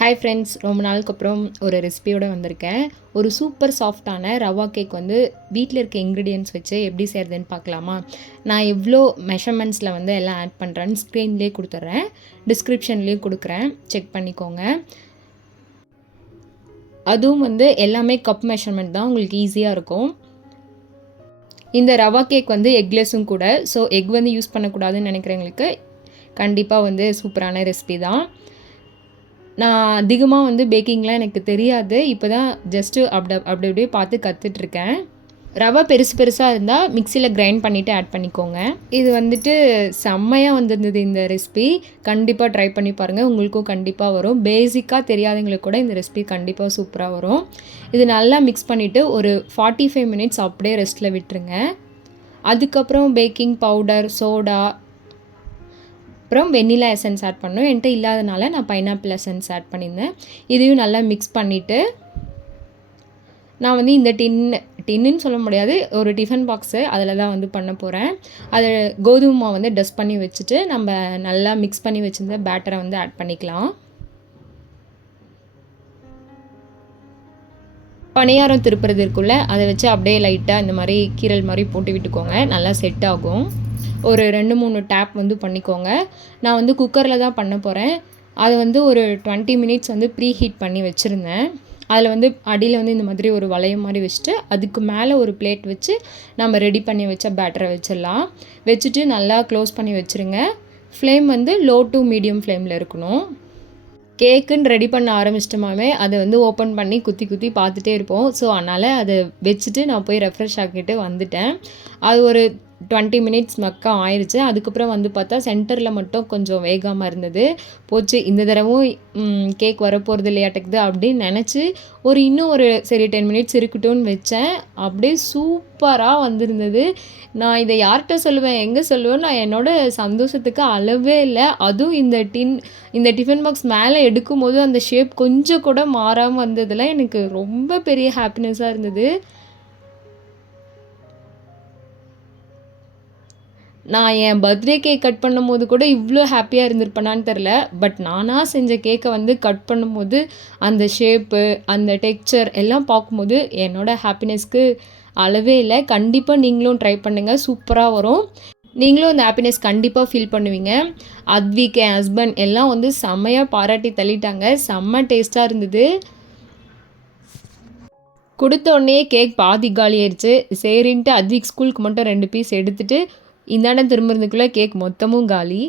Hi friends, ரொம்ப நாளுக்கு அப்புறம் ஒரு ரெசிபியோடு வந்திருக்கேன். ஒரு சூப்பர் சாஃப்டான ரவா கேக் வந்து வீட்டில் இருக்க இன்க்ரீடியன்ட்ஸ் வச்சு எப்படி செய்கிறதுன்னு பார்க்கலாமா? நான் எவ்வளோ மெஷர்மெண்ட்ஸில் வந்து எல்லாம் ஆட் பண்ணுறேன்னு ஸ்க்ரீன்லேயே கொடுத்துட்றேன், டிஸ்கிரிப்ஷன்லேயும் கொடுக்குறேன், செக் பண்ணிக்கோங்க. அதுவும் வந்து எல்லாமே கப் மெஷர்மெண்ட் தான், உங்களுக்கு ஈஸியாக இருக்கும். இந்த ரவா கேக் வந்து எக்லெஸ்ஸும் கூட, ஸோ எக் வந்து யூஸ் பண்ணக்கூடாதுன்னு நினைக்கிறவங்களுக்கு கண்டிப்பாக வந்து சூப்பரான ரெசிபி தான். நான் அதிகமாக வந்து பேக்கிங்லாம் எனக்கு தெரியாது. இப்போ தான் ஜஸ்ட்டு அப்படியே பார்த்து கற்றுட்ருக்கேன். ரவை பெருசு பெருசாக இருந்தால் மிக்சியில் கிரைண்ட் பண்ணிவிட்டு ஆட் பண்ணிக்கோங்க. இது வந்துட்டு செம்மையாக வந்திருந்தது இந்த ரெசிபி. கண்டிப்பாக ட்ரை பண்ணி பாருங்கள், உங்களுக்கும் கண்டிப்பாக வரும். பேசிக்காக தெரியாதவங்களுக்கு கூட இந்த ரெசிபி கண்டிப்பாக சூப்பராக வரும். இது நல்லா மிக்ஸ் பண்ணிவிட்டு ஒரு 45 மினிட்ஸ் அப்படியே ரெஸ்ட்டில் விட்டுருங்க. அதுக்கப்புறம் பேக்கிங் பவுடர், சோடா, அப்புறம் வெண்ணிலா எசன்ஸ் ஆட் பண்ணணும். என்கிட்ட இல்லாதனால நான் பைனாப்பிள் எசன்ஸ் ஆட் பண்ணியிருந்தேன். இதையும் நல்லா மிக்ஸ் பண்ணிவிட்டு நான் வந்து இந்த டின்னுன்னு சொல்ல முடியாது, ஒரு டிஃபன் பாக்ஸு அதில் தான் வந்து பண்ண போகிறேன். அதை கோதுமை மாவு வந்து டஸ்ட் பண்ணி வச்சுட்டு நம்ம நல்லா மிக்ஸ் பண்ணி வச்சுருந்த பேட்டரை வந்து ஆட் பண்ணிக்கலாம். பணியாரம் திருப்புறதுக்குள்ளே அதை வச்சு அப்படியே லைட்டாக இந்த மாதிரி கீரல் மாதிரி போட்டு விட்டுக்கோங்க, நல்லா செட் ஆகும். ஒரு 2-3 டேப் வந்து பண்ணிக்கோங்க. நான் வந்து குக்கரில் தான் பண்ண போகிறேன். அதை வந்து ஒரு 20 மினிட்ஸ் வந்து ப்ரீ ஹீட் பண்ணி வச்சுருந்தேன். அதில் வந்து அடியில் வந்து இந்த மாதிரி ஒரு வளையம் மாதிரி வச்சுட்டு அதுக்கு மேலே ஒரு பிளேட் வச்சு நம்ம ரெடி பண்ணி வச்ச பேட்டரை வச்சிடலாம். வச்சுட்டு நல்லா க்ளோஸ் பண்ணி வச்சுருங்க. ஃப்ளேம் வந்து லோ டு மீடியம் ஃப்ளேமில் இருக்கணும். கேக்குன்னு ரெடி பண்ண ஆரம்பிச்சிட்டோமாவே அதை வந்து ஓப்பன் பண்ணி குத்தி குத்தி பார்த்துட்டே இருப்போம். ஸோ அதனால் அதை வச்சுட்டு நான் போய் ரெஃப்ரெஷ் ஆக்கிட்டு வந்துட்டேன். அது ஒரு 20 மினிட்ஸ் மக்கா ஆயிடுச்சு. அதுக்கப்புறம் வந்து பார்த்தா சென்டரில் மட்டும் கொஞ்சம் வேகாமல் இருந்தது. போச்சு, இந்த தடவும் கேக் வரப்போகிறது இல்லையாட்டுக்குது அப்படின்னு நினச்சி இன்னும் ஒரு சரி 10 மினிட்ஸ் இருக்கட்டும்னு வச்சேன். அப்படியே சூப்பராக வந்திருந்தது. நான் இதை யார்கிட்ட சொல்லுவேன், எங்கே சொல்லுவேன், நான் என்னோடய சந்தோஷத்துக்கு அளவே இல்லை. அதுவும் இந்த டிஃபன் பாக்ஸ் மேலே எடுக்கும்போது அந்த ஷேப் கொஞ்சம் கூட மாறாமல் வந்ததில் எனக்கு ரொம்ப பெரிய ஹாப்பினஸ்ஸாக இருந்தது. நான் என் பர்த்டே கேக் கட் பண்ணும்போது கூட இவ்வளோ ஹாப்பியாக இருந்திருப்பேனான்னு தெரில. பட் நானாக செஞ்ச கேக்கை வந்து கட் பண்ணும்போது அந்த ஷேப்பு, அந்த டெக்ஸ்சர் எல்லாம் பார்க்கும்போது என்னோடய ஹாப்பினஸ்க்கு அளவே இல்லை. கண்டிப்பாக நீங்களும் ட்ரை பண்ணுங்கள், சூப்பராக வரும். நீங்களும் அந்த ஹாப்பினஸ் கண்டிப்பாக ஃபீல் பண்ணுவீங்க. அத்விக், என் ஹஸ்பண்ட் எல்லாம் வந்து செம்மையாக பாராட்டி தள்ளிட்டாங்க. செம்ம டேஸ்ட்டாக இருந்தது. கொடுத்த உடனே கேக் பாதி காலி ஆயிடுச்சு. சரின்ட்டு அத்விக் ஸ்கூலுக்கு மட்டும் 2 பீஸ் எடுத்துகிட்டு இந்தாண்ட திரும்புறதுக்குள்ளே கேக் மொத்தமும் காலி.